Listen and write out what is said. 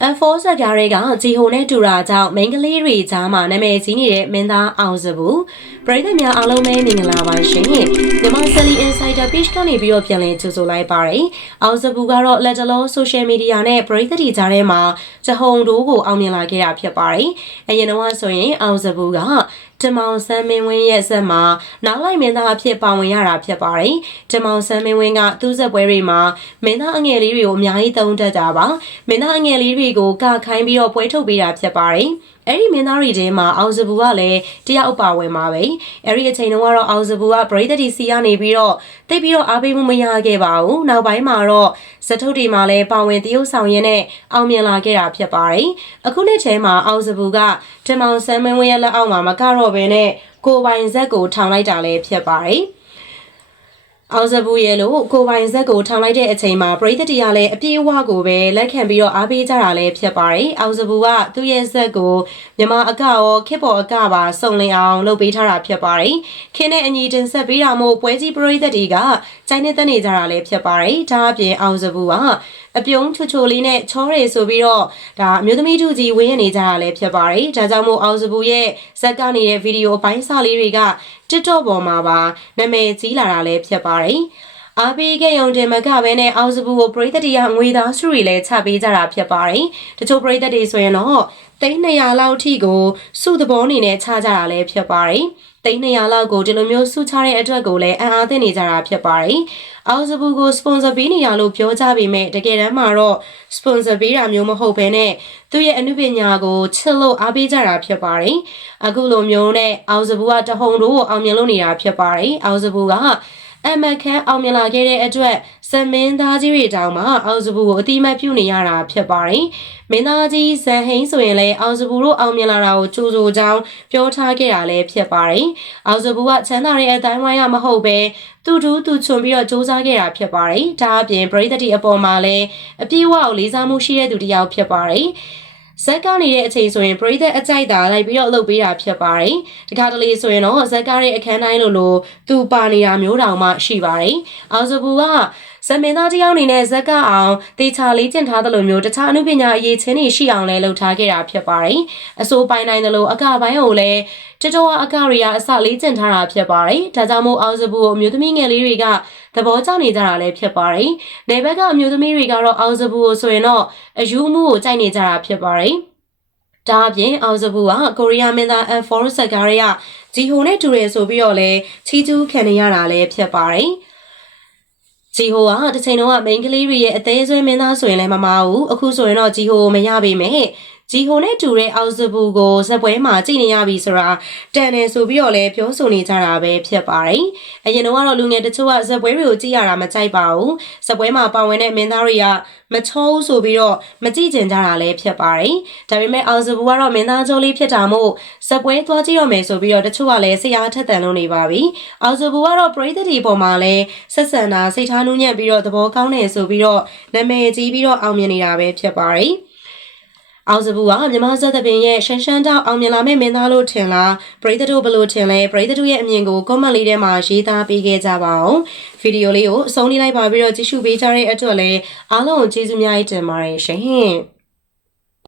F4 ဆက်ကြားတွေကဂျီဟိုနဲ့တူရာကြောင့်မိန်းကလေးတွေကြားမှာနာမည်ကြီးနေတဲ့မင်းသားအောင်စဘူးပရိသတ်များအားလုံးပဲမင်္ဂလာပါရှင်မြန်မာ Sally Insider Page ကနေပြီးတော့ပြန်လည်ကြိုဆိုလိုက်ပါတယ်အောင်စဘူးကတော့လက်တလုံး social media နဲ့ပရိသတ်တွေကြားထဲမှာဂျဟုန်တို့ကိုအောင်မြင်လာခဲ့တာဖြစ်ပါတယ်အရင်တော့ဆိုရင်အောင်စဘူးကတမောင်ဆန်းမင်းဝင်းရဲ့ဇက်မှာနောက်လိုက်မင်းသားအဖြစ်ပါဝင်ရတာဖြစ်ပါတယ်။တမောင်ဆန်းမင်းဝင်းကသူ့ဇက်ပွဲတွေမှာမင်းသားအငယ်လေးတွေကိုအများကြီးသုံးတတ်တာပါ။မင်းသားအငယ်လေးတွေကိုကခိုင်းပြီးတော့ပွဲထုတ်ပေးတာဖြစ်ပါတယ်။ အဲ့ဒီမင်းသားတွေထဲမှာအောင်စဘူးကလည်းတယောက်ပါဝင်ပါပဲ။အဲ့ဒီအချိန်တုန်းကတော့အောင်စဘူးကပရိသတ်တီစီကနေပြီးတော့တိတ်ပြီးတော့အားပေးမှုမရခဲ့ပါဘူး။နောက်ပိုင်းမှာတော့ဇက်ထုတ်တွေမှာလည်းပါဝင်တရုပ်ဆောင်ရင်းနဲ့အောင်မြင်လာခဲ့တာဖြစ်ပါတယ်။အခုနှစ်ထဲမှာအောင်စဘူးကတမောင်ဆန်းမင်းဝင်းရဲ့လက်အောက်မှာမကတော့ဘဲနဲ့ကိုပိုင်ဇက်ကိုထောင်လိုက်တာလည်းဖြစ်ပါတယ်။ အောင်စဘူးရဲ့လို့ကိုပိုင်ဇက်ကိုထောင်လိုက်တဲ့အချိန်မှာပရိသတ်တရားလည်းအပြည့်အဝကိုပဲလက်ခံပြီးတော့အားပေးကြတာလည်းဖြစ်ပါတယ်။အောင်စဘူးကသူ့ရဲ့ဇက်ကိုမြမအကရောခစ်ပေါ်အကပါစုံလင်အောင်လုပ်ပေးထားတာဖြစ်ပါတယ်။ခင်းနဲ့အညီတင်ဆက်ပေးတာမို့ပွဲကြီးပရိသတ်တွေကကြိုင်းနေတဲ့နေကြတာလည်းဖြစ်ပါတယ်။ဒါအပြင်အောင်စဘူးကအပြုံးချွချိုလေးနဲ့ချောရဲဆိုပြီးတော့ဒါအမျိုးသမီးတူကြီးဝင်းရနေကြတာလည်းဖြစ်ပါတယ်။ဒါကြောင့်မို့အောင်စဘူးရဲ့ဇက်ကနေရဲ့ဗီဒီယိုအပိုင်းစလေးတွေက TikTok ပေါ်မှာပါနာမည်ကြီးလာတာလည်းဖြစ်ပါတယ်။အားပေးခဲ့ရုံတင်မကပဲနဲ့အောင်စဘူးကိုပရိသတ်တွေကငွေသားစုတွေလည်းချပေးကြတာဖြစ်ပါတယ်။တချို့ပရိသတ်တွေဆိုရင်တော့သိန်း200လောက်ထိကိုစုသဘောအနေနဲ့ချကြတာလည်းဖြစ်ပါတယ်။သိန်း200လောက်ကိုဒီလိုမျိုးစုချတဲ့အတွက်ကိုလည်းအံ့အားသင့်နေကြတာဖြစ်ပါတယ်။အောင်စဘူးကိုစပွန်ဆာပေးနေရလို့ပြောကြပေမဲ့တကယ်တမ်းမှာတော့စပွန်ဆာပေးတာမျိုးမဟုတ်ဘဲနဲ့သူ့ရဲ့အမှုပညာကိုချစ်လို့အားပေးကြတာဖြစ်ပါတယ်။အခုလိုမျိုးနဲ့အောင်စဘူးကတဟုန်တို့ကိုအောင်မြင်လို့နေတာဖြစ်ပါတယ်။အောင်စဘူးက အမခန်းအောင်မြင်လာခဲ့တဲ့အတွက်စမင်းသားကြီးတွေတောင်မှအောင်စဘူးကိုအတိမတ်ပြုနေရတာဖြစ်ပါတယ်။မင်းသားကြီးဇန်ဟိန်းဆိုရင်လည်းအောင်စဘူးတို့အောင်မြင်လာတာကိုကြိုးစိုးကြောင်းပြောထားခဲ့တာလည်းဖြစ်ပါတယ်။အောင်စဘူးကချမ်းသာတဲ့အတိုင်းဝိုင်းရမဟုတ်ပဲသူတူသူချွန်ပြီးတော့စူးစမ်းခဲ့တာဖြစ်ပါတယ်။ဒါအပြင်ပရိသတ်တီအပေါ်မှာလည်းအပြည့်အဝကိုလေးစားမှုရှိတဲ့သူတစ်ယောက်ဖြစ်ပါတယ်။ ဇက်ကားနေတဲ့အချိန်ဆိုရင်ပရိသတ်အကြိုက်တာလိုက်ပြီးတော့လှုပ်ပေးတာဖြစ်ပါတယ်။တခါတလေဆိုရင်တော့ဇက်ကားရဲ့အခန်းတိုင်းလိုလိုသူပါနေတာမျိုးတောင်မှရှိပါတယ်။အောင်စပူက ဇမင်းသားတယောက်အနေနဲ့ဇက်ကအောင်တေချာလေးကျင့်ထားသလိုမျိုးတခြားအမှုပညာအရေးချင်းတွေရှိအောင်လဲလုပ်ထားခဲ့တာဖြစ်ပါတယ်။အစိုးပိုင်းနိုင်သလိုအကပိုင်းကိုလည်းတတော်အကရိယာအစလေးကျင့်ထားတာဖြစ်ပါတယ်။ဒါကြောင့်မို့အောင်စပူကိုအမျိုးသမီးငယ်လေးတွေကသဘောကျနေကြတာလည်းဖြစ်ပါတယ်။နေဘက်ကအမျိုးသမီးတွေကတော့အောင်စပူကိုဆိုရင်တော့အယူအမှုကိုကြိုက်နေကြတာဖြစ်ပါတယ်။ဒါအပြင်အောင်စပူကကိုရီးယားမင်းသား F4 စက်ကားရဂျီဟိုနဲ့တူတယ်ဆိုပြီးတော့လဲချီကျူးခံနေရတာလည်းဖြစ်ပါတယ်။ ဂျီဟိုကတစ်ချိန်လုံးကမိန်းကလေးတွေရဲ့အသေးဆွဲမင်းသားဆိုရင်လည်းမမဘူးအခုဆိုရင်တော့ဂျီဟိုမရပါမယ် ဂျီဟိုနဲ့တူတဲ့အောက်စပူကိုဇက်ပွဲမှာကြည့်နေရပြီဆိုတာတန်တယ်ဆိုပြီးတော့လည်းပြောဆိုနေကြတာပဲဖြစ်ပါတယ်။အရင်တော့လူငယ်တချို့ကဇက်ပွဲတွေကိုကြည့်ရတာမကြိုက်ပါဘူး။ဇက်ပွဲမှာပါဝင်တဲ့မင်းသားတွေကမချောဘူးဆိုပြီးတော့မကြည့်ကျင်ကြတာလည်းဖြစ်ပါတယ်။ဒါပေမဲ့အောက်စပူကတော့မင်းသားကျော်လေးဖြစ်တာမို့ဇက်ပွဲသွားကြည့်ရမယ်ဆိုပြီးတော့တချို့ကလည်းဆရာထက်တန်လို့နေပါပြီ။အောက်စပူကတော့ပရိသတ်တွေပေါ်မှာလည်းဆက်ဆံတာစိတ်ထားနှူးညံ့ပြီးတော့သဘောကောင်းတယ်ဆိုပြီးတော့နာမည်ကြီးပြီးတော့အောင်မြင်နေတာပဲဖြစ်ပါတယ်။ အောင်စပူကမြမဆက်သပင်ရဲ့ရှန်ရှန်တောက်အောင်မြင်လာမယ့်မင်းသားလို့ထင်လားပရိသတ်တို့ဘလို့ထင်လဲပရိသတ်တို့ရဲ့အမြင်ကို comment လေးထဲမှာရေးသားပေးခဲ့ကြပါအောင်ဗီဒီယိုလေးကိုအဆုံးလေးလိုက်ပါပြီးတော့ကြည့်ရှုပေးကြတဲ့အတွက်လည်းအားလုံးကျေးဇူးများတင်ပါတယ်ရှင်